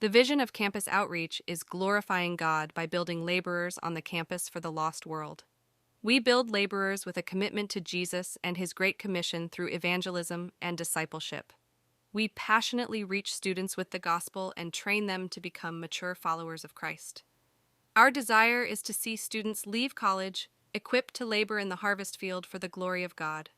The vision of campus outreach is glorifying God by building laborers on the campus for the lost world. We build laborers with a commitment to Jesus and His Great Commission through evangelism and discipleship. We passionately reach students with the gospel and train them to become mature followers of Christ. Our desire is to see students leave college equipped to labor in the harvest field for the glory of God.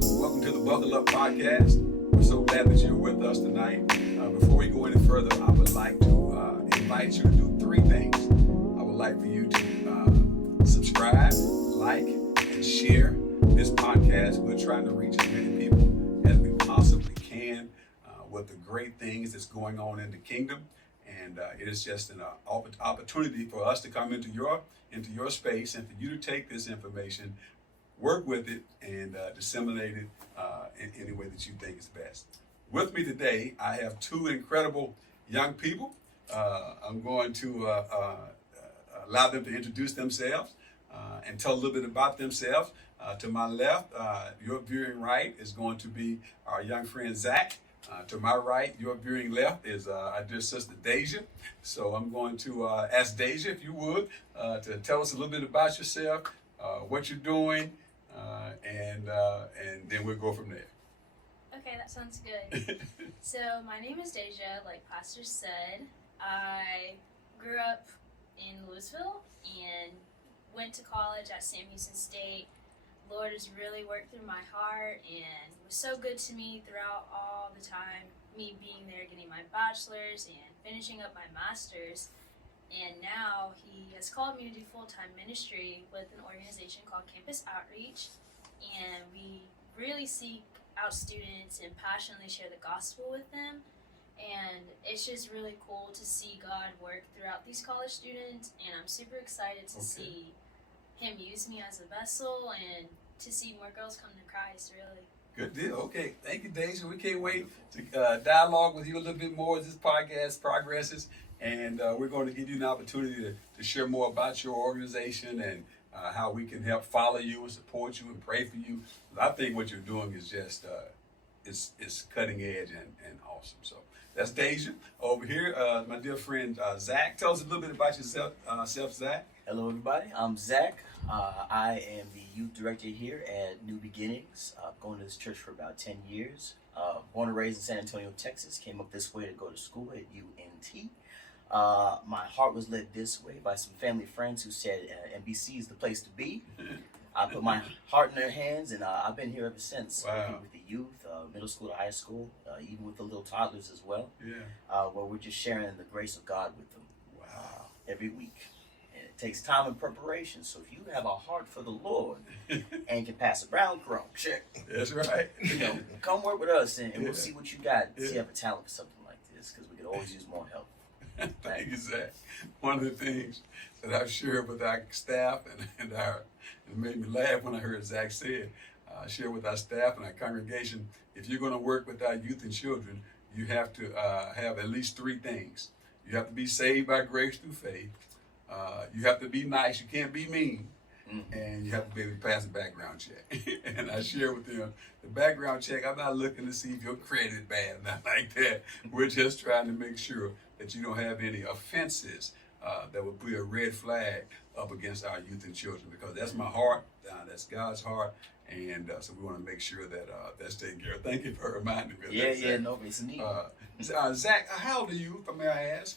Welcome to the Buckle Up Podcast. We're so glad that you're with us tonight. Before we go any further, I would like to invite you to do three things. I would like for you to subscribe, like, and share this podcast. We're trying to reach as many people as we possibly can with the great things that's going on in the kingdom. And it is just an opportunity for us to come into your space and for you to take this information, work with it, and disseminate it in any way that you think is best. With me today, I have two incredible young people. I'm going to allow them to introduce themselves and tell a little bit about themselves. To my left, your viewing right is going to be our young friend Zach. To my right, your viewing left is our dear sister Deja. So I'm going to ask Deja, if you would, to tell us a little bit about yourself, what you're doing, and then we'll go from there. Okay, that sounds good. So my name is Deja, like Pastor said. I grew up in Louisville and went to college at Sam Houston State. Lord has really worked through my heart and was so good to me throughout all the time, me being there, getting my bachelor's and finishing up my master's. And now He has called me to do full-time ministry with an organization called Campus Outreach. And we really seek out students and passionately share the gospel with them. And it's just really cool to see God work throughout these college students. And I'm super excited to see Him use me as a vessel and to see more girls come to Christ, really. Good deal. Okay. Thank you, Deja. We can't wait to dialogue with you a little bit more as this podcast progresses. And we're going to give you an opportunity to share more about your organization and how we can help follow you and support you and pray for you. I think what you're doing is just it's cutting edge and awesome. So that's Deja. Over here, my dear friend Zach. Tell us a little bit about yourself, Zach. Hello, everybody. I'm Zach. I am the youth director here at New Beginnings. I've gone to this church for about 10 years. Born and raised in San Antonio, Texas. Came up this way to go to school at UNT. My heart was led this way by some family friends who said NBC is the place to be. I put my heart in their hands, and I've been here ever since. Wow. Working with the youth, middle school to high school, even with the little toddlers as well. Yeah. Where we're just sharing the grace of God with them. Wow. Every week. And it takes time and preparation. So if you have a heart for the Lord and can pass a brown crumb, check. That's right. Come work with us, and Yeah. we'll see what you got. Yeah. See if you have a talent for something like this, because we could always use more help. Thank you, Zach. One of the things that I've shared with our staff and it made me laugh when I heard Zach say it. Share with our staff and our congregation, if you're going to work with our youth and children, you have to have at least three things. You have to be saved by grace through faith. You have to be nice. You can't be mean. And you have to be able to pass a background check. And I share with them, the background check, I'm not looking to see if your credit is bad or not like that. We're just trying to make sure that you don't have any offenses that would be a red flag up against our youth and children, because that's my heart, that's God's heart, and so we want to make sure that that's taken care of. Thank you for reminding me of that. Yeah, no, it's neat. Zach, how old are you, if I may ask?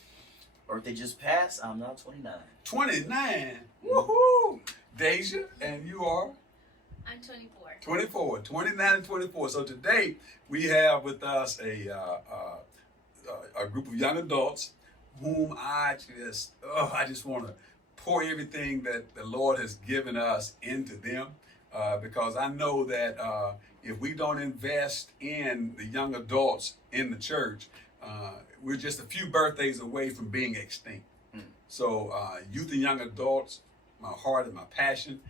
Birthday just passed. I'm now 29. 29. Woohoo! Deja, and you are? I'm 24. 24, 29 and 24. So today we have with us a group of young adults whom I just want to pour everything that the Lord has given us into them, because I know that if we don't invest in the young adults in the church, we're just a few birthdays away from being extinct. So youth and young adults, my heart and my passion.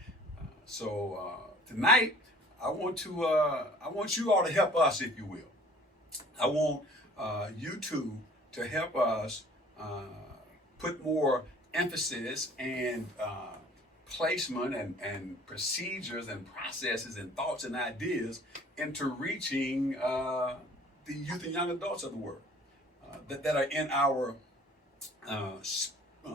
So tonight, I want you all to help us, if you will. I want you two to help us put more emphasis and placement and procedures and processes and thoughts and ideas into reaching the youth and young adults of the world that are in our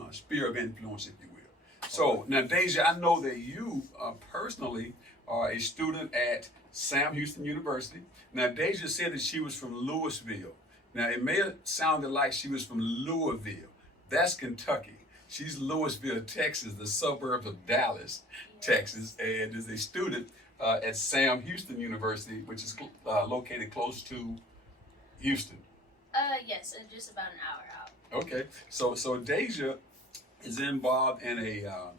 sphere of influence, if you will. So now, Deja, I know that you personally are a student at Sam Houston University. Now, Deja said that she was from Louisville. Now, it may have sounded like she was from Louisville. That's Kentucky. She's Louisville, Texas, the suburbs of Dallas, Texas, and is a student at Sam Houston University, which is located close to Houston. Yes, just about an hour out. Okay, so Deja is involved in a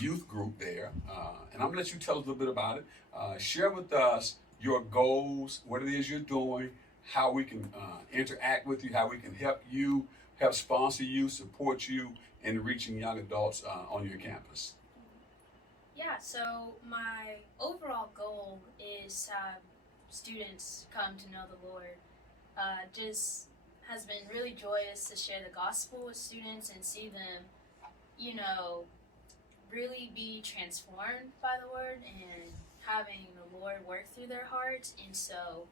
youth group there, and I'm gonna let you tell us a little bit about it. Share with us your goals, what it is you're doing, how we can interact with you, how we can help you, help sponsor you, support you in reaching young adults on your campus. Yeah, so my overall goal is to have students come to know the Lord. Just has been really joyous to share the gospel with students and see them, really be transformed by the word and having the Lord work through their hearts. And so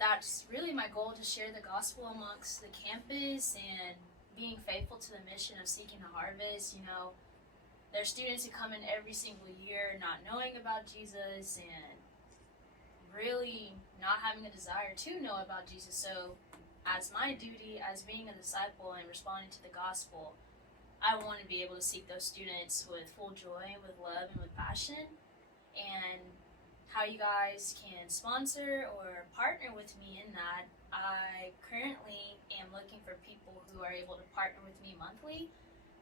that's really my goal, to share the gospel amongst the campus and being faithful to the mission of seeking the harvest. There's students who come in every single year not knowing about Jesus and really not having a desire to know about Jesus. So as my duty as being a disciple and responding to the gospel, I want to be able to seek those students with full joy, with love, and with passion. And how you guys can sponsor or partner with me in that, I currently am looking for people who are able to partner with me monthly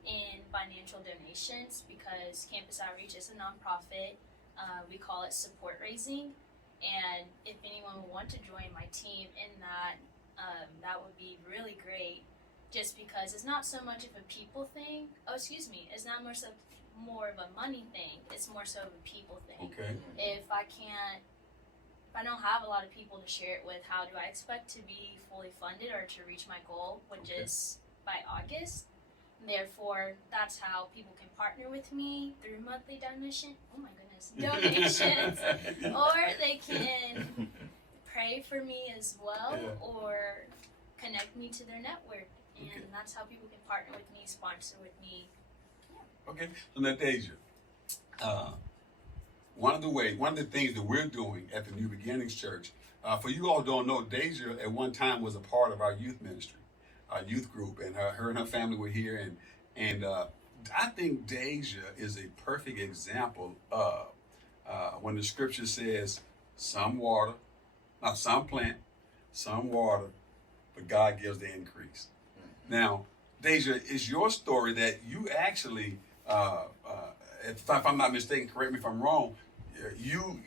in financial donations, because Campus Outreach is a nonprofit. We call it support raising. And if anyone would want to join my team in that, that would be really great, just because it's not so much of a people thing. It's not more of a money thing. It's more so of a people thing. Okay. If I don't have a lot of people to share it with, how do I expect to be fully funded or to reach my goal, which is by August? Therefore, that's how people can partner with me through monthly donations, or they can pray for me as well, or connect me to their network, and that's how people can partner with me, sponsor with me. Okay, so now Deja, one of the things that we're doing at the New Beginnings Church, for you all who don't know, Deja at one time was a part of our youth ministry, our youth group, and her and her family were here, and I think Deja is a perfect example of when the scripture says some plant, some water, but God gives the increase. Now, Deja, it's your story that you actually, if I'm not mistaken, correct me if I'm wrong, you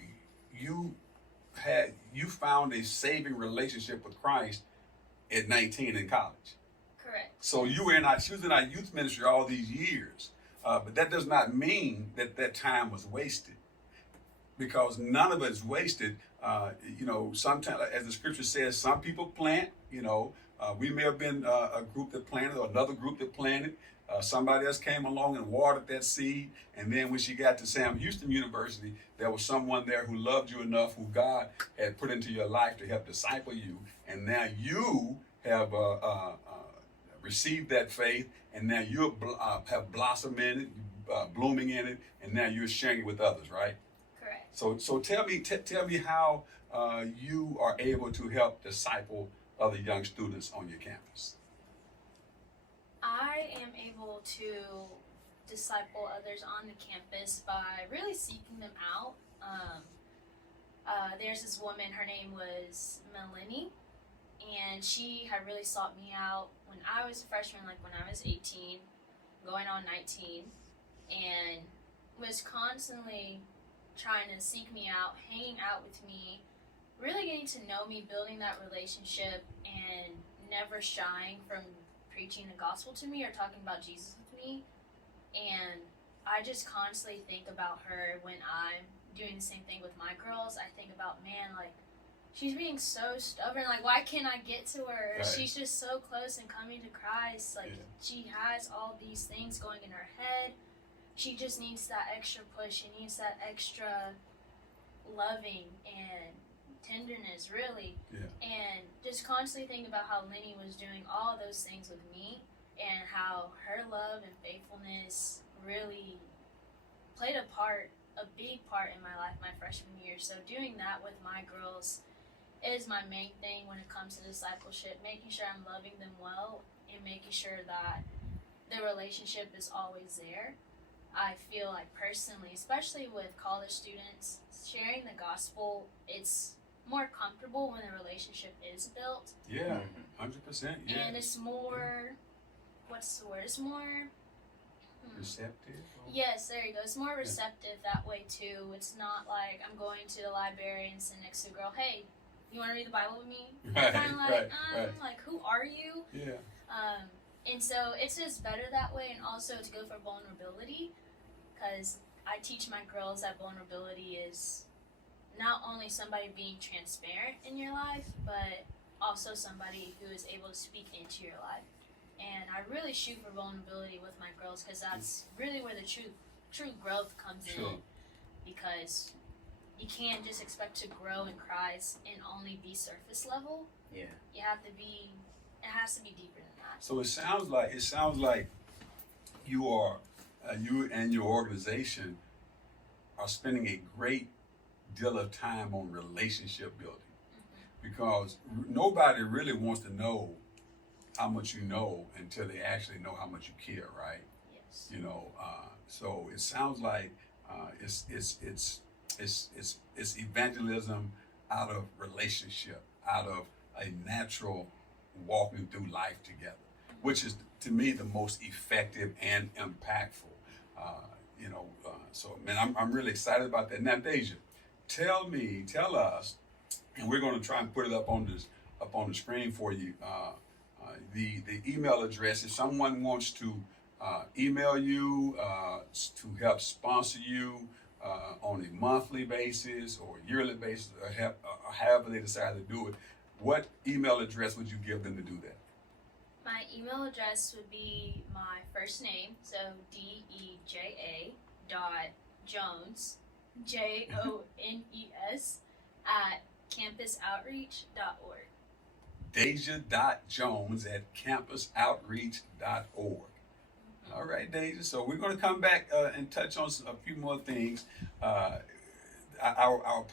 found a saving relationship with Christ at 19 in college. Correct. So she was in our youth ministry all these years, but that does not mean that time was wasted, because none of it is wasted. Sometimes, as the scripture says, some people plant. We may have been a group that planted, or another group that planted. Somebody else came along and watered that seed, and then when she got to Sam Houston University, there was someone there who loved you enough, who God had put into your life to help disciple you, and now you have received that faith, and now you have blossomed in it, blooming in it, and now you're sharing it with others, right? Correct. So tell me how you are able to help disciple other young students on your campus. I am able to disciple others on the campus by really seeking them out. There's this woman, her name was Melanie, and she had really sought me out when I was a freshman, like when I was 18, going on 19, and was constantly trying to seek me out, hanging out with me, really getting to know me, building that relationship, and never shying from preaching the gospel to me or talking about Jesus with me. And I just constantly think about her when I'm doing the same thing with my girls. I think about, man, like, she's being so stubborn. Like, why can't I get to her? Right. She's just so close and coming to Christ. Like, she has all these things going in her head, she just needs that extra push. She needs that extra loving and tenderness, really. Yeah. And just constantly think about how Lenny was doing all those things with me, and how her love and faithfulness really played a big part in my life my freshman year. So doing that with my girls is my main thing when it comes to discipleship, making sure I'm loving them well and making sure that the relationship is always there. I feel like personally, especially with college students, sharing the gospel, it's more comfortable when the relationship is built. Yeah, 100%. Yeah. And it's more, what's the word? It's more Receptive. yes, there you go. It's more receptive that way too. It's not like I'm going to the library and sitting next to a girl, hey, you want to read the Bible with me? Right, Kind of like, right. like, who are you? Yeah. And so it's just better that way, and also to go for vulnerability, because I teach my girls that vulnerability is not only somebody being transparent in your life, but also somebody who is able to speak into your life. And I really shoot for vulnerability with my girls, because that's really where the true growth comes in. Because you can't just expect to grow in Christ and only be surface level. Yeah. You have to be. It has to be deeper than that. So it sounds like you are you and your organization are spending a great deal of time on relationship building, because nobody really wants to know how much you know until they actually know how much you care, right? Yes. You know, so it sounds like it's evangelism out of relationship, out of a natural walking through life together, which is to me the most effective and impactful. So man, I'm really excited about that. Now, Deja, tell us, and we're going to try and put it up on the screen for you. The email address, if someone wants to email you to help sponsor you on a monthly basis or yearly basis, or however they decide to do it, what email address would you give them to do that? My email address would be my first name, so DEJA.Jones, JONES, at campusoutreach.org. Deja.Jones at campusoutreach.org. All right, Deja. So we're going to come back and touch on a few more things. Our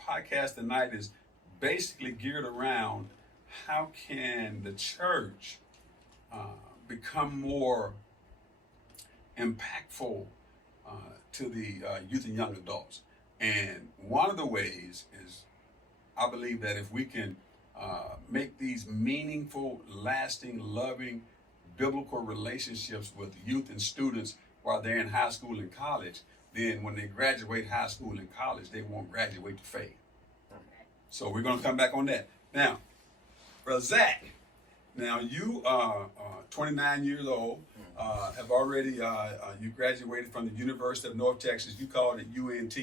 podcast tonight is basically geared around how can the church become more impactful to the youth and young adults. And one of the ways is, I believe that if we can make these meaningful, lasting, loving, biblical relationships with youth and students while they're in high school and college, then when they graduate high school and college, they won't graduate to faith. So we're going to come back on that. Now, Brother Zach, now you are 29 years old, have already, you graduated from the University of North Texas. You called it UNT.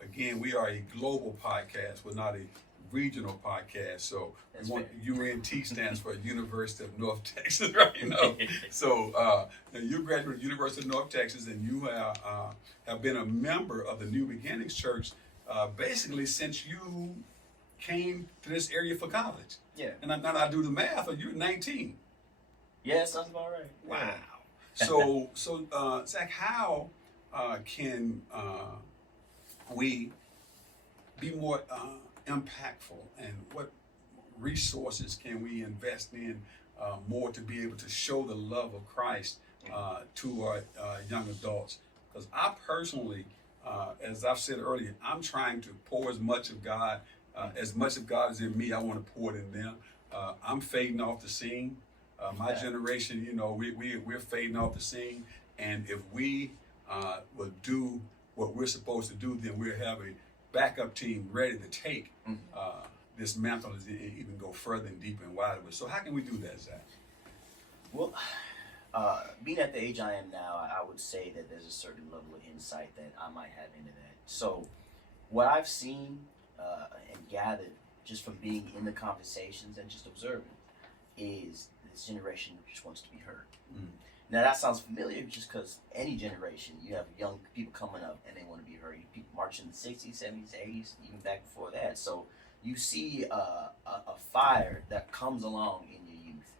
Again, we are a global podcast. We're not a regional podcast. So we want UNT stands for University of North Texas, right? You know? So now you graduated from the University of North Texas, and you have been a member of the New Beginnings Church basically since you came to this area for college. Yeah. And now I do the math, you're 19. Yeah, sounds about right. Wow. So Zach, how can we be more impactful, and what resources can we invest in more to be able to show the love of Christ to our young adults? Because I personally, as I've said earlier, I'm trying to pour as much of God is in me. I want to pour it in them. I'm fading off the scene. My generation, we're fading off the scene. And if we will do what we're supposed to do, then we'll have a backup team ready to take this mantle and even go further and deeper and wider with. So how can we do that, Zach? Well, being at the age I am now, I would say that there's a certain level of insight that I might have into that. So what I've seen and gathered just from being in the conversations and just observing is this generation just wants to be heard. Now that sounds familiar just because any generation, you have young people coming up and they want to be heard. People marching in the 60s, 70s, 80s, even back before that. So you see a fire that comes along in your youth.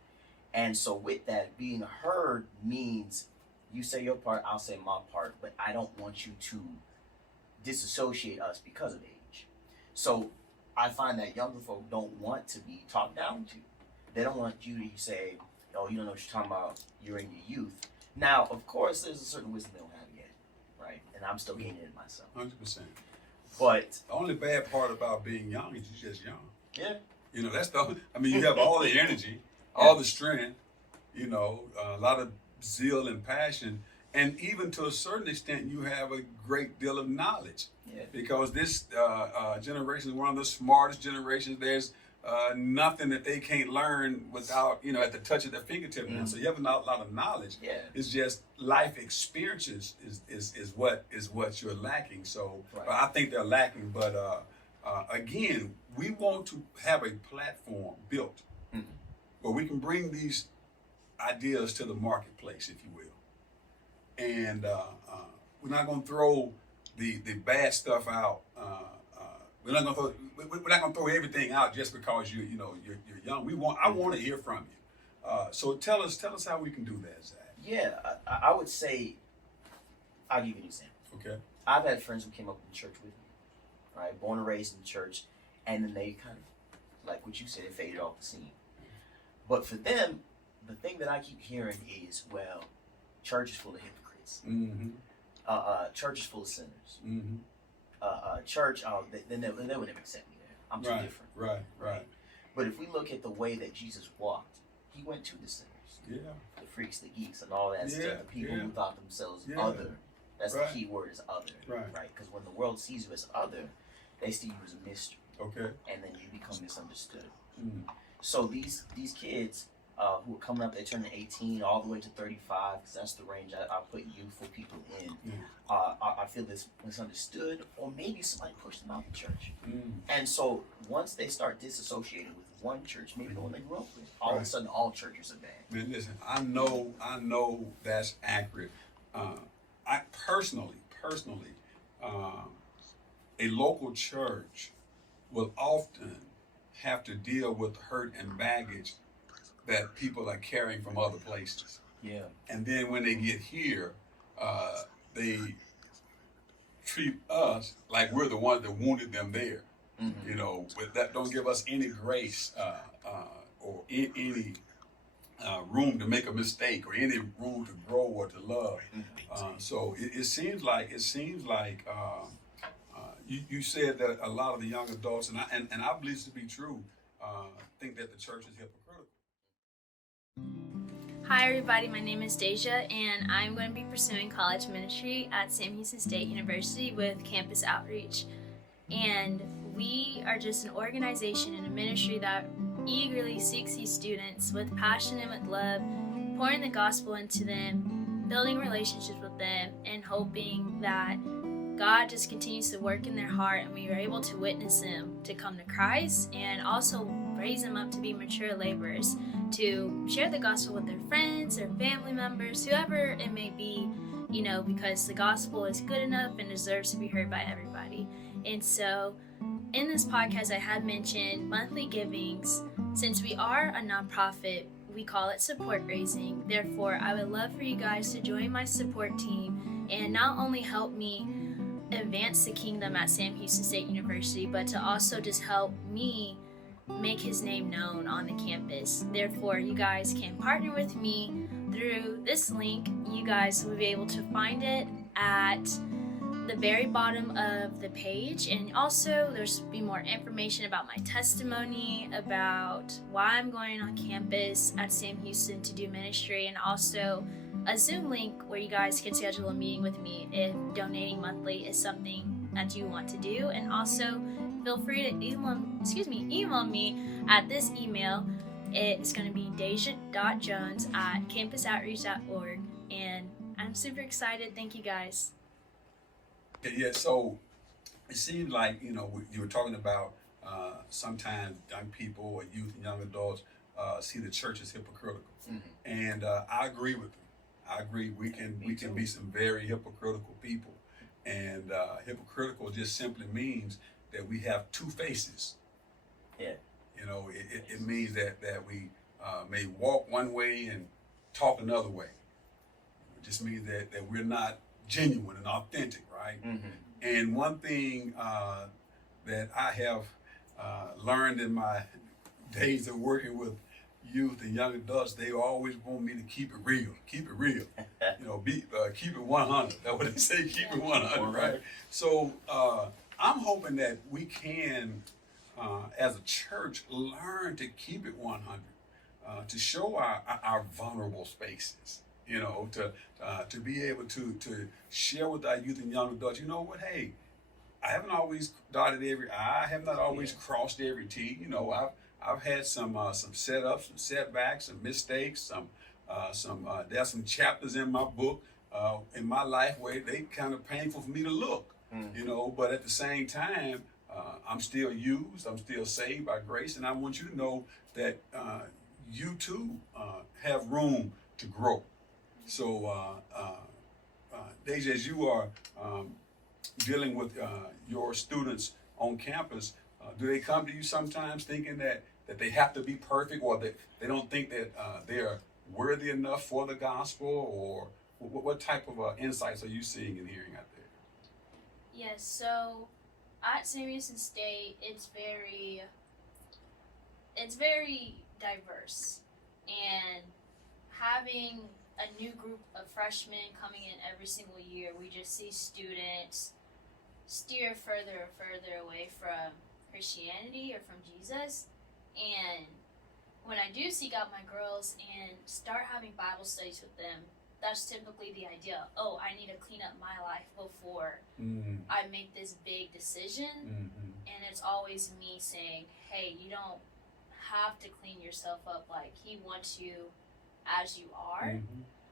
And so with that, being heard means you say your part, I'll say my part, but I don't want you to disassociate us because of age. So I find that younger folk don't want to be talked down to. They don't want you to say, oh, you don't know what you're talking about, you're in your youth. Now, of course, there's a certain wisdom they don't have yet, right? And I'm still gaining it myself. 100%. But The only bad part about being young is you're just young. yeah, You know, that's the, I mean, you have all the energy, all the strength, you know, a lot of zeal and passion. And even to a certain extent, you have a great deal of knowledge. Yeah. Because this generation is one of the smartest generations. There's nothing that they can't learn without, you know, at the touch of their fingertip. Mm-hmm. So you have a lot of knowledge. Yeah. It's just life experiences is what you're lacking. So Right. I think they're lacking. But again, we want to have a platform built Mhm. where we can bring these ideas to the marketplace, if you will. And we're not going to throw the bad stuff out. We're not going to throw everything out just because you're young. I want to hear from you. So tell us how we can do that, Zach. Yeah, I would say, I'll give you an example. Okay. I've had friends who came up in church with me, right? Born and raised in church, and then they kind of, like what you said, they faded off the scene. But for them, the thing that I keep hearing is, well, church is full of hypocrites. Mm-hmm. Church is full of sinners. Mm-hmm. Church, they would never accept me there. I'm too different. Right. But if we look at the way that Jesus walked, he went to the sinners, Yeah. the freaks, the geeks, and all that Yeah, stuff. The people yeah. who thought themselves Yeah. other. That's Right. the key word, is other. Right. Because when the world sees you as other, they see you as a mystery, Okay. and then you become misunderstood. Mm. So these kids who are coming up, they're turning 18 all the way to 35, because that's the range I put youthful people in. Yeah. I feel this misunderstood, or maybe somebody pushed them out of the church. Mm. And so once they start disassociating with one church, maybe the one they grew up with, all of a Right. sudden all churches are bad. Man, listen, I know that's accurate. I personally, a local church will often have to deal with hurt and baggage that people are carrying from other places. Yeah. And then when they get here, they treat us like we're the ones that wounded them there. Mm-hmm. You know, with that, don't give us any grace or any room to make a mistake or any room to grow or to love. So it seems like you said that a lot of the young adults, and I believe this to be true, think that the church is hypocritical. Hi everybody, my name is Deja and I'm going to be pursuing college ministry at Sam Houston State University with campus outreach. And we are just an organization and a ministry that eagerly seeks these students with passion and with love, pouring the gospel into them, building relationships with them, and hoping that God just continues to work in their heart and we are able to witness them to come to Christ and also raise them up to be mature laborers, to share the gospel with their friends or family members, whoever it may be, you know, because the gospel is good enough and deserves to be heard by everybody. And so in this podcast, I had mentioned monthly givings. Since we are a nonprofit, we call it support raising. Therefore, I would love for you guys to join my support team and not only help me advance the kingdom at Sam Houston State University, but to also just help me make his name known on the campus. Therefore, you guys can partner with me through this link. You guys will be able to find it at the very bottom of the page, and also there's be more information about my testimony, about why I'm going on campus at Sam Houston to do ministry, and also a Zoom link where you guys can schedule a meeting with me if donating monthly is something that you want to do. And also feel free to email me at this email. It's going to be deja.jones@campusoutreach.org, and I'm super excited. Thank you guys. Yeah, so it seems like, you were talking about sometimes young people or youth and young adults see the church as hypocritical. Mhm. And I agree with them. I agree. We can be some very hypocritical people, and hypocritical just simply means that we have two faces. Yeah. You know, it means that we may walk one way and talk another way. It just means that we're not genuine and authentic, right? Mm-hmm. And one thing that I have learned in my days of working with youth and young adults, they always want me to keep it real. You know, keep it 100. That's what they say, keep it 100, right? So I'm hoping that we can, as a church, learn to keep it 100, to show our vulnerable spaces. You know, to be able to share with our youth and young adults. You know what? Hey, I haven't always dotted every I. I have not always crossed every T. You know, I've had some setups, some setbacks, some mistakes, there's some chapters in my book, in my life where they kind of painful for me to look. You know, but at the same time, I'm still used. I'm still saved by grace, and I want you to know that you too have room to grow. So, Deja, as you are dealing with your students on campus, do they come to you sometimes thinking that they have to be perfect, or that they don't think that they're worthy enough for the gospel, or what type of insights are you seeing and hearing out there? Yes, so at Samuelson State, it's very diverse, and having a new group of freshmen coming in every single year, we just see students steer further and further away from Christianity or from Jesus. And when I do seek out my girls and start having Bible studies with them, that's typically the idea. Oh, I need to clean up my life before I make this big decision. And it's always me saying, hey, you don't have to clean yourself up. Like, he wants you as you are.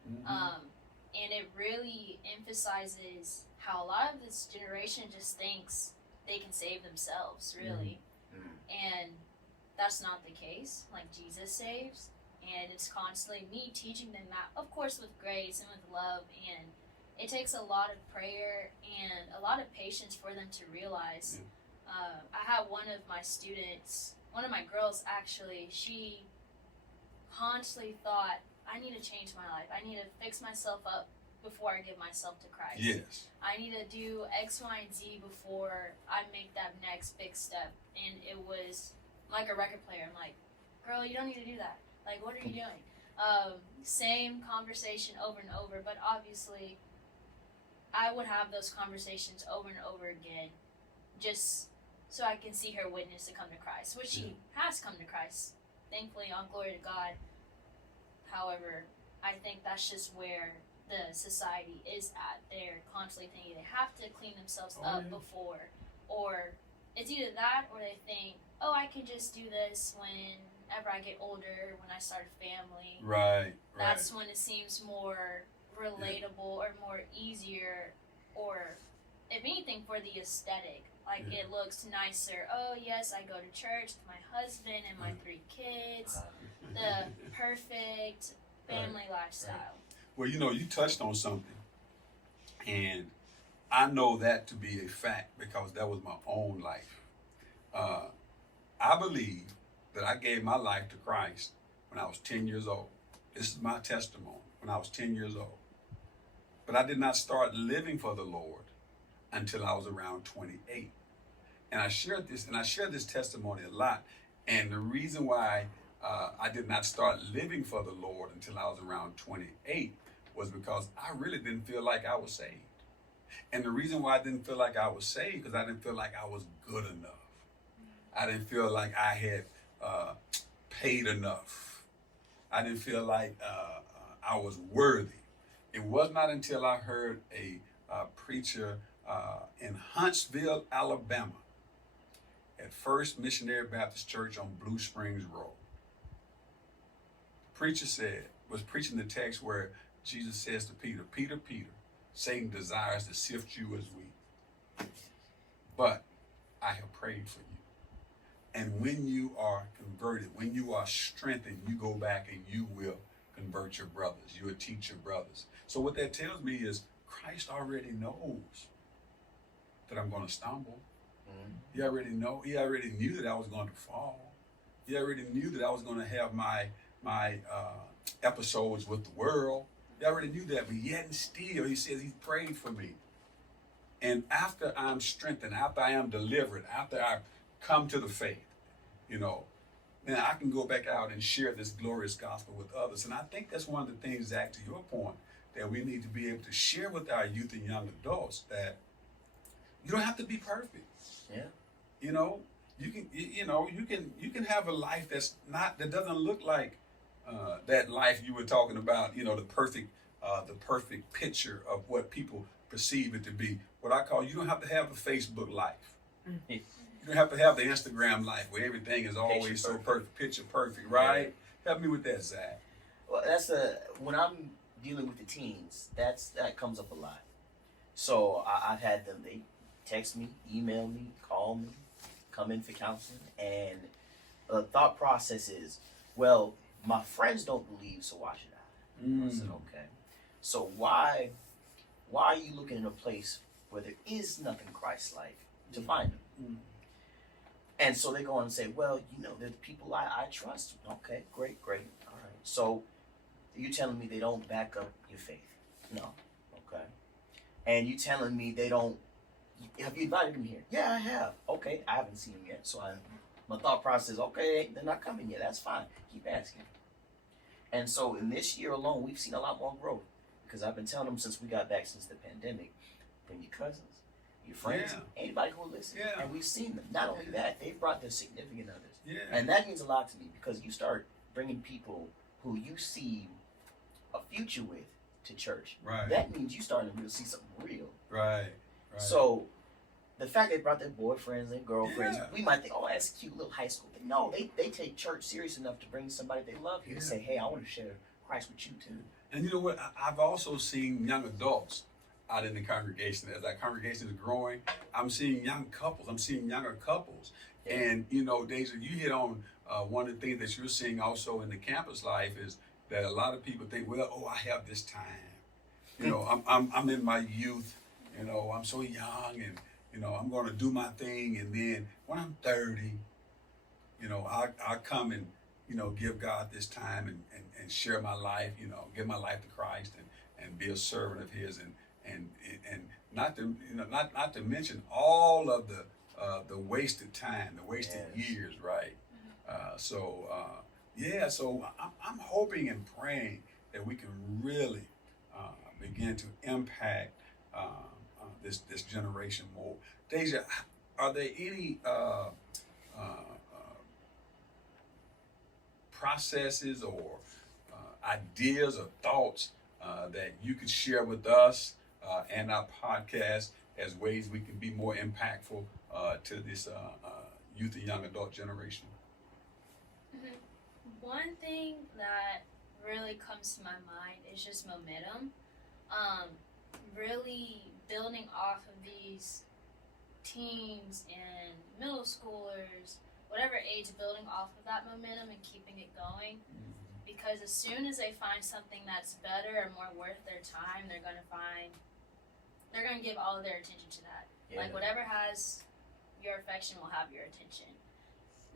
And it really emphasizes how a lot of this generation just thinks they can save themselves, really. And that's not the case. Like, Jesus saves, and it's constantly me teaching them that, of course, with grace and with love. And it takes a lot of prayer and a lot of patience for them to realize. I had one of my girls actually, she constantly thought, I need to change my life. I need to fix myself up before I give myself to Christ. Yes. I need to do X, Y, and Z before I make that next big step. And it was like a record player. I'm like, girl, you don't need to do that. Like, what are you doing? Same conversation over and over, but obviously I would have those conversations over and over again just so I can see her witness to come to Christ, which she has come to Christ, thankfully, all glory to God. However, I think that's just where the society is at. They're constantly thinking they have to clean themselves up before, or it's either that, or they think, oh, I can just do this whenever I get older, when I start a family. Right. That's when it seems more relatable or more easier, or if anything, for the aesthetic. Like, it looks nicer. Oh, yes, I go to church with my husband and my 3 kids. The perfect family lifestyle. Well, you know, you touched on something, and I know that to be a fact because that was my own life. I believe that I gave my life to Christ when I was 10 years old. This is my testimony, when I was 10 years old. But I did not start living for the Lord until I was around 28. And I share this testimony a lot. And the reason why I did not start living for the Lord until I was around 28 was because I really didn't feel like I was saved. And the reason why I didn't feel like I was saved, because I didn't feel like I was good enough. I didn't feel like I had paid enough. I didn't feel like I was worthy. It was not until I heard a preacher in Huntsville, Alabama, at First Missionary Baptist Church on Blue Springs Road. The preacher was preaching the text where Jesus says to Peter, Peter, Peter, Satan desires to sift you as wheat, but I have prayed for you. And when you are converted, when you are strengthened, you go back and you will convert your brothers. You would teach your brothers. So what that tells me is Christ already knows that I'm going to stumble. He already knew that I was going to fall. He already knew that I was going to have my episodes with the world. He already knew that, but yet and still, he says he prayed for me. And after I'm strengthened, after I am delivered, after I come to the faith, then I can go back out and share this glorious gospel with others. And I think that's one of the things, Zach, to your point, that we need to be able to share with our youth and young adults, that you don't have to be perfect. Yeah. You can have a life that doesn't look like that life you were talking about. The perfect picture of what people perceive it to be. What I call, you don't have to have a Facebook life. You don't have to have the Instagram life where everything is always so perfect, picture perfect, right? Yeah. Help me with that, Zach. Well, when I'm dealing with the teens, that comes up a lot. So I've had them, they text me, email me, call me, come in for counseling, and the thought process is, well, my friends don't believe, so why should I? I said, okay. So why are you looking in a place where there is nothing Christ-like to find them? And so they go on and say, well, there's people I trust. Okay, great. All right. So you telling me they don't back up your faith? No. Okay. And you telling me they don't, have you invited them here? Yeah, I have. Okay, I haven't seen them yet. So my thought process is, okay, they're not coming yet. That's fine. Keep asking. And so in this year alone, we've seen a lot more growth, because I've been telling them since we got back since the pandemic, bring your cousins, your friends, anybody who will listen. Yeah. And we've seen them. Not only that, they've brought their significant others. Yeah. And that means a lot to me, because you start bringing people who you see a future with to church. Right. That means you starting to really see something real. Right. So the fact they brought their boyfriends and girlfriends, we might think, oh, that's a cute little high school thing. No, they take church serious enough to bring somebody they love here to say, hey, I want to share Christ with you too. And you know what? I've also seen young adults out in the congregation. As that congregation is growing, I'm seeing young couples. I'm seeing younger couples. Yeah. And, Deja, you hit on one of the things that you're seeing also in the campus life is that a lot of people think, well, I have this time. I'm in my youth. I'm so young, and I'm going to do my thing, and then when I'm 30, I'll come and give God this time and share my life, give my life to Christ and be a servant of His, and not to mention all of the wasted time, the wasted years, right? So I'm hoping and praying that we can really begin to impact this generation more. Deja, are there any processes or ideas or thoughts that you could share with us and our podcast as ways we can be more impactful to this youth and young adult generation? One thing that really comes to my mind is just momentum. Really building off of these teens and middle schoolers, whatever age, building off of that momentum and keeping it going. Because as soon as they find something that's better or more worth their time, they're going to give all of their attention to that. Yeah. Like whatever has your affection will have your attention.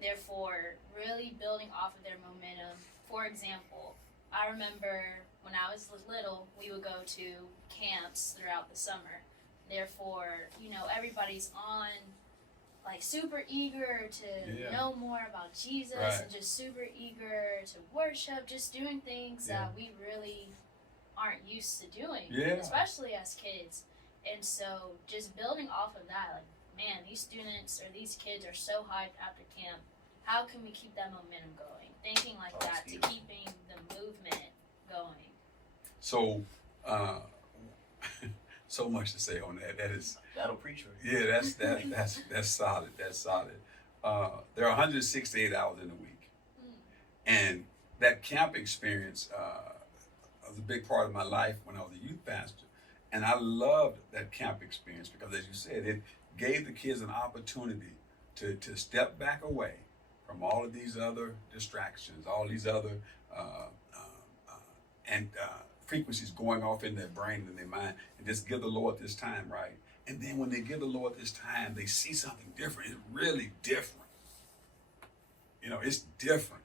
Therefore, really building off of their momentum. For example, I remember when I was little, we would go to camps throughout the summer. Therefore, everybody's on, like, super eager to know more about Jesus, and just super eager to worship, just doing things that we really aren't used to doing, especially as kids. And so just building off of that, like, man, these students or these kids are so hyped after camp. How can we keep that momentum going? Thinking like that to keeping the movement going. So, so much to say on that. That'll preach for you. Yeah, that's solid. That's solid. There are 168 hours in a week, and that camp experience was a big part of my life when I was a youth pastor, and I loved that camp experience because, as you said, it gave the kids an opportunity to step back away from all of these other distractions, all these other frequencies going off in their brain and their mind, and just give the Lord this time, right? And then when they give the Lord this time, they see something different. It's really different. It's different.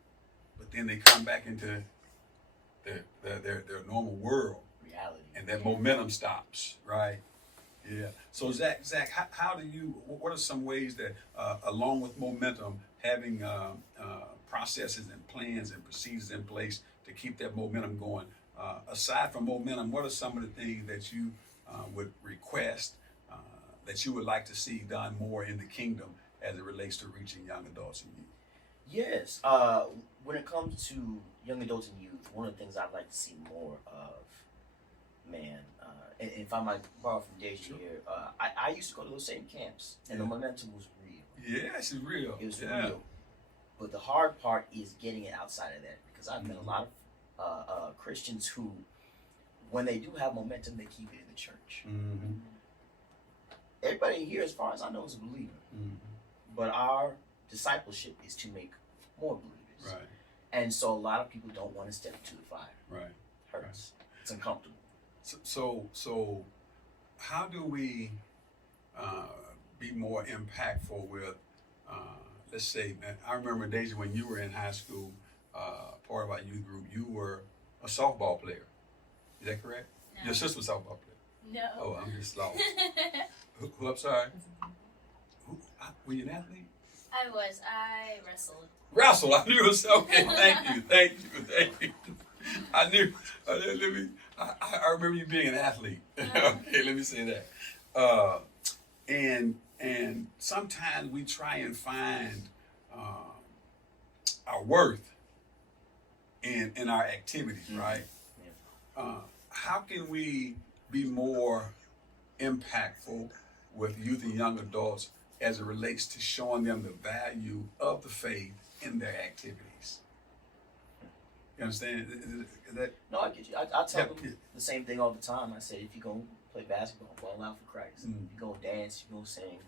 But then they come back into their normal world, reality, and that momentum stops, right? Yeah. So Zach, how do you? What are some ways that, along with momentum, having processes and plans and procedures in place to keep that momentum going? Aside from momentum, what are some of the things that you would request that you would like to see done more in the kingdom as it relates to reaching young adults and youth? Yes. When it comes to young adults and youth, one of the things I'd like to see more of, man, and if I might borrow from Deja here, I used to go to those same camps, and the momentum was real. Yes, it's real. It was real. But the hard part is getting it outside of that, because I've met a lot of Christians who, when they do have momentum, they keep it in the church. Mm-hmm. Everybody here, as far as I know, is a believer. Mm-hmm. But our discipleship is to make more believers. Right. And so a lot of people don't want to step into the fire. Right. It hurts. It's uncomfortable. So how do we be more impactful with, let's say, man, I remember, Deja, when you were in high school, part of our youth group, you were a softball player. Is that correct? No. Your sister was a softball player. No. Oh, I'm just lost. Who, I'm sorry. Were you an athlete? I was. I wrestled. Wrestle. I knew it was okay. Thank you. I knew. I remember you being an athlete. Okay, let me say that. And sometimes we try and find our worth in our activities, right? Yeah. How can we be more impactful with youth and young adults as it relates to showing them the value of the faith in their activities? You understand? Is that? No, I get you. I tell them the same thing all the time. I say, if you're going to play basketball, ball out for Christ. Mm. If you're going to dance, you're going to sing.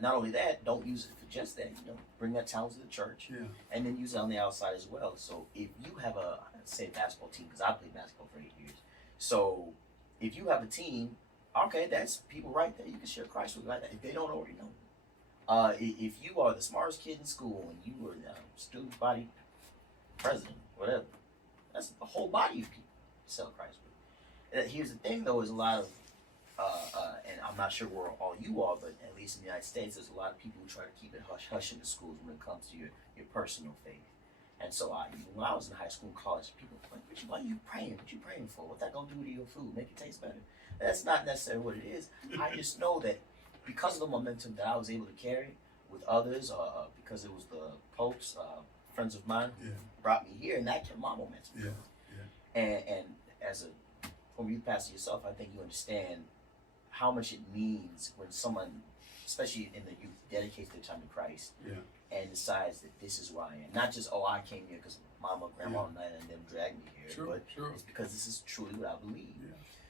Not only that, don't use it for just that. Bring that talent to the church. Yeah. And then use it on the outside as well. So if you have a, say, basketball team, because I played basketball for 8 years. So if you have a team, okay, that's people right there you can share Christ with like that if they don't already know. If you are the smartest kid in school and you were the student body president, whatever, that's the whole body of people to sell Christ with. Here's the thing, though, is a lot of, and I'm not sure where all you are, but at least in the United States, there's a lot of people who try to keep it hush-hush in the schools when it comes to your personal faith. And so when I was in high school and college, people were like, what are you praying? What you praying for? What's that going to do to your food? Make it taste better? That's not necessarily what it is. I just know that because of the momentum that I was able to carry with others, because it was the Pope's friends of mine brought me here, and that kept my momentum. And as a former youth pastor yourself, I think you understand how much it means when someone, especially in the youth, dedicates their time to Christ and decides that this is who I am. Not just, I came here because mama, grandma, and them dragged me here, but it's because this is truly what I believe.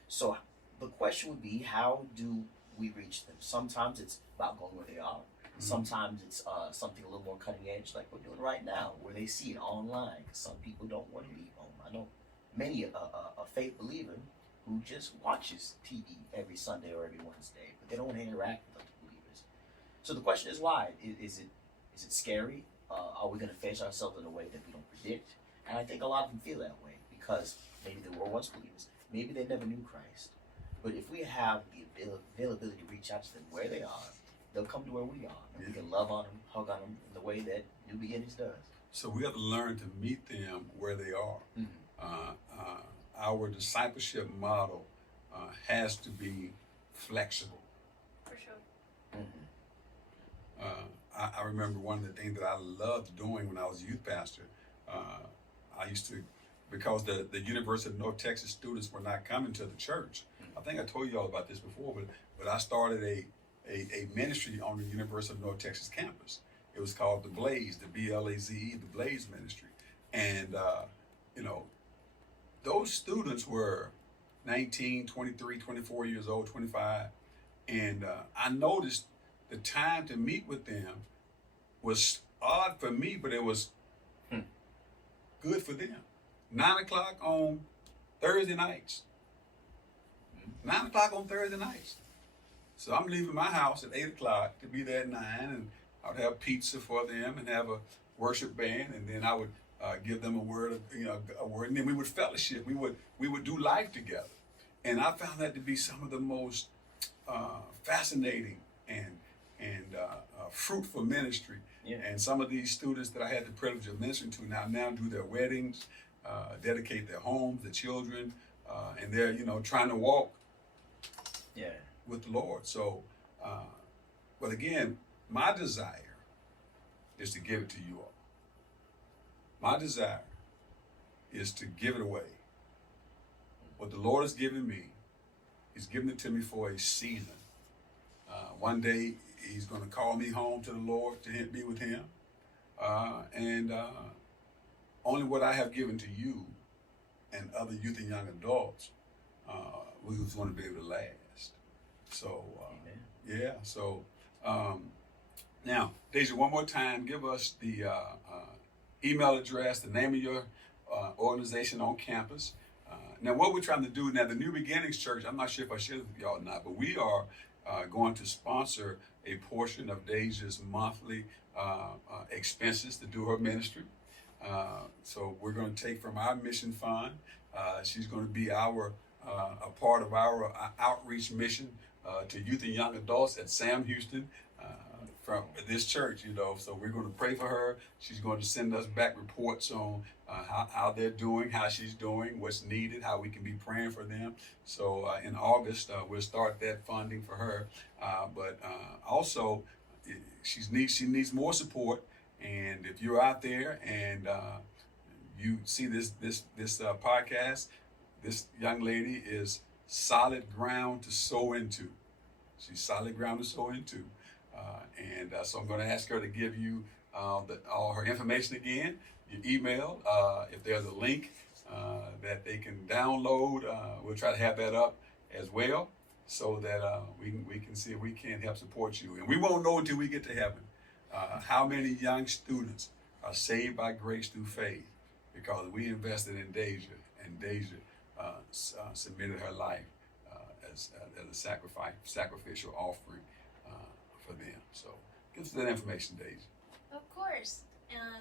So the question would be, how do we reach them? Sometimes it's about going where they are. Sometimes it's something a little more cutting edge, like we're doing right now, where they see it online, because some people don't want to leave home. I know many a faith believer who just watches TV every Sunday or every Wednesday, but they don't want to interact with other believers. So the question is, why? Is it scary? Are we going to face ourselves in a way that we don't predict? And I think a lot of them feel that way because maybe they were once believers, maybe they never knew Christ. But if we have the availability to reach out to them where they are, they'll come to where we are, and we can love on them, hug on them in the way that New Beginnings does. So we have to learn to meet them where they are. Our discipleship model has to be flexible. For sure. I remember one of the things that I loved doing when I was a youth pastor. I used to, because the University of North Texas students were not coming to the church. I think I told you all about this before, but I started a ministry on the University of North Texas campus. It was called the Blaze, the BLAZE, the Blaze Ministry. And, those students were 19, 23, 24 years old, 25. And I noticed the time to meet with them was odd for me, but it was good for them. 9 o'clock on Thursday nights. 9 o'clock on Thursday nights. So I'm leaving my house at 8 o'clock to be there at 9, and I would have pizza for them and have a worship band, and then I would give them a word, and then we would fellowship. We would do life together, and I found that to be some of the most fascinating and fruitful ministry. Yeah. And some of these students that I had the privilege of ministering to now do their weddings, dedicate their homes, their children, and they're trying to walk with the Lord. So, but again, my desire is to give it to you all. My desire is to give it away. What the Lord has given me, He's given it to me for a season. One day He's going to call me home to the Lord to be with Him, and only what I have given to you and other youth and young adults, we was going to be able to last. So, yeah. So, now, Deja, one more time, give us the email address, the name of your organization on campus. Now, what we're trying to do now, the New Beginnings Church, I'm not sure if I shared with y'all or not, but we are going to sponsor a portion of Deja's monthly expenses to do her ministry. So we're going to take from our mission fund. She's going to be a part of our outreach mission to youth and young adults at Sam Houston from this church, So we're going to pray for her. She's going to send us back reports on how they're doing, how she's doing, what's needed, how we can be praying for them. So in August, we'll start that funding for her. But also, she needs more support. And if you're out there and you see this podcast, this young lady is solid ground to sow into. She's solid ground to sow into. So I'm going to ask her to give you all her information again, your email. If there's a link that they can download, we'll try to have that up as well, so that we can see if we can help support you. And we won't know until we get to heaven how many young students are saved by grace through faith, because we invested in Deja, and Deja submitted her life as a sacrificial offering for them. So give us that information, Deja. Of course.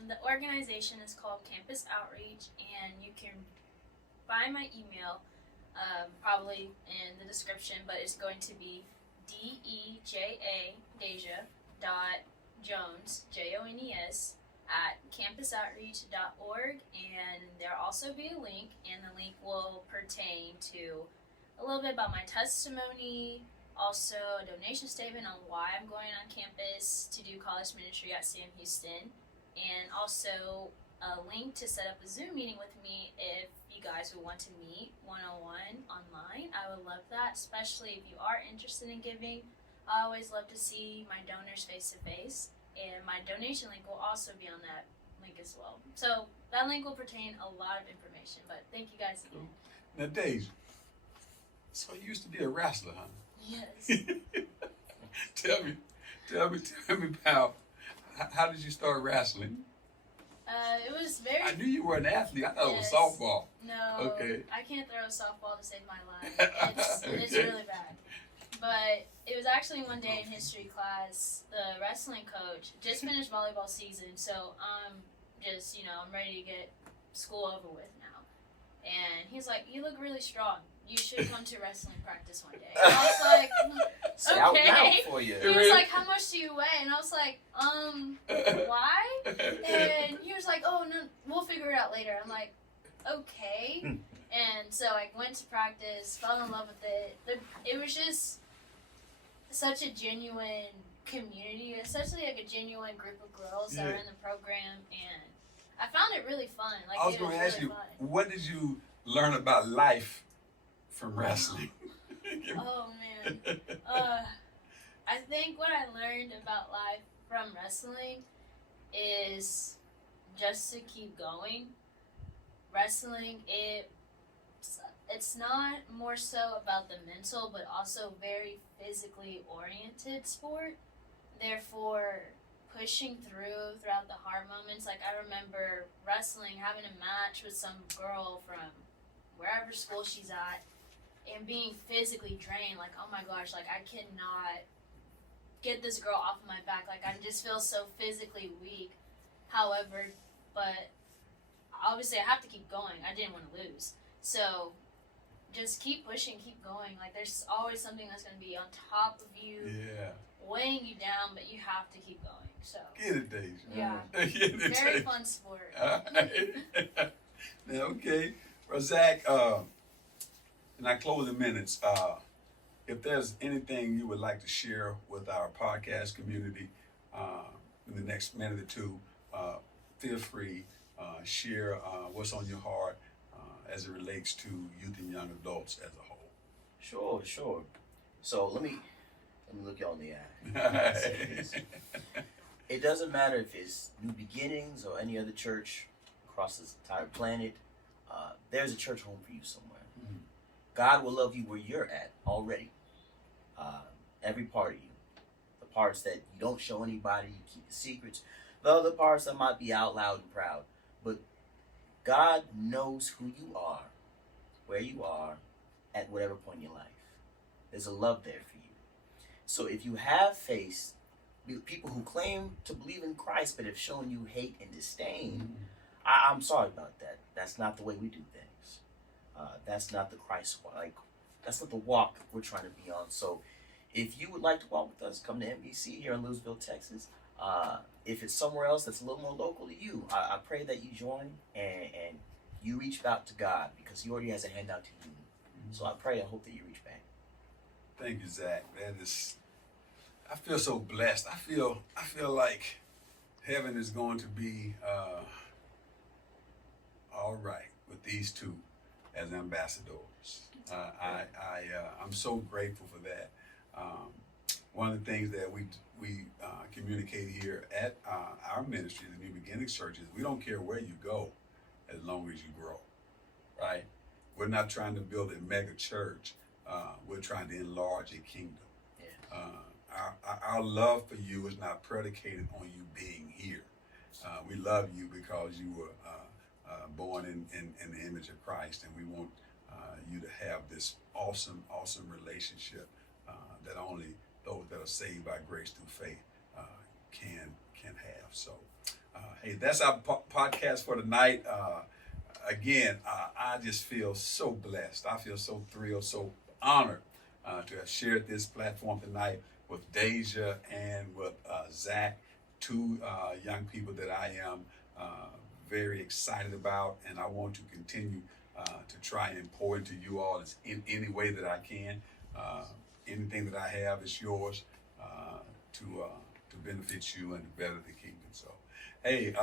The organization is called Campus Outreach, and you can find my email probably in the description, but it's going to be Deja.Jones, Jones, at campusoutreach.org, and there'll also be a link, and the link will pertain to a little bit about my testimony, also a donation statement on why I'm going on campus to do college ministry at Sam Houston, and also a link to set up a Zoom meeting with me if you guys would want to meet one-on-one online. I would love that, especially if you are interested in giving. I always love to see my donors face to face, and my donation link will also be on that link as well. So that link will pertain a lot of information, but thank you guys again. Now, Deja, so you used to be a wrestler, huh? Yes. Tell me about how did you start wrestling? It was very... I knew you were an athlete. I thought it was Yes. softball. No, Okay. I can't throw a softball to save my life. It's Okay. really bad. But it was actually one day in history class, the wrestling coach just finished volleyball season, so I'm just, I'm ready to get school over with now. And he's like, "You look really strong. You should come to wrestling practice one day." And I was like, Scouting out "Okay." for you. He was like, "How much do you weigh?" And I was like, "Why?" And he was like, "Oh, no, we'll figure it out later." I'm like, "Okay." And so I went to practice, fell in love with it. It was just such a genuine community, especially like a genuine group of girls that were in the program, and I found it really fun. Like, I was it going to was ask really you, fun. what did you learn about life from wrestling? Oh man. I think what I learned about life from wrestling is just to keep going. Wrestling, it's not more so about the mental, but also very physically oriented sport. Therefore, pushing throughout the hard moments. Like, I remember wrestling, having a match with some girl from wherever school she's at, and being physically drained. Like, oh my gosh, like I cannot get this girl off of my back. Like I just feel so physically weak. However, but obviously I have to keep going. I didn't want to lose. So just keep pushing, keep going. Like there's always something that's going to be on top of you, weighing you down, but you have to keep going. So Get it, Deja. yeah, Get it, very Deja. fun sport. Now, okay. Well, Zach, in our closing minutes, if there's anything you would like to share with our podcast community in the next minute or two, feel free. Share what's on your heart as it relates to youth and young adults as a whole. Sure. So let me look y'all in the eye. It doesn't matter if it's New Beginnings or any other church across this entire planet. There's a church home for you somewhere. Mm-hmm. God will love you where you're at already. Every part of you. The parts that you don't show anybody, you keep the secrets. The other parts that might be out loud and proud. But God knows who you are, where you are, at whatever point in your life. There's a love there for you. So if you have faced people who claim to believe in Christ but have shown you hate and disdain, I'm sorry about that. That's not the way we do things. That's not the Christ walk. Like, that's not the walk we're trying to be on. So if you would like to walk with us, come to NBC here in Louisville, Texas. If it's somewhere else that's a little more local to you, I pray that you join and you reach out to God, because He already has a handout to you. So I hope that you reach back. Thank you, Zach. I feel so blessed. I feel like heaven is going to be all right with these two as ambassadors. I'm so grateful for that. One of the things that we communicate here at our ministry, the New Beginnings Church, is we don't care where you go as long as you grow, right? We're not trying to build a mega church. We're trying to enlarge a kingdom. Our love for you is not predicated on you being here. We love you because you were born in the image of Christ, and we want you to have this awesome relationship that only those that are saved by grace through faith can have. So, hey, that's our podcast for tonight. Again, I just feel so blessed. I feel so thrilled, so honored to have shared this platform tonight with Deja and with Zach, two young people that I am very excited about, and I want to continue to try and pour into you all in any way that I can. Anything that I have is yours to benefit you and to better the kingdom. So, hey,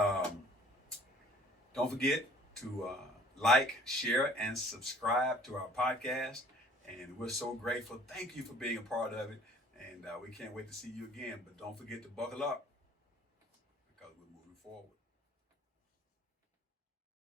don't forget to like, share, and subscribe to our podcast. And we're so grateful. Thank you for being a part of it. And we can't wait to see you again. But don't forget to buckle up, because we're moving forward.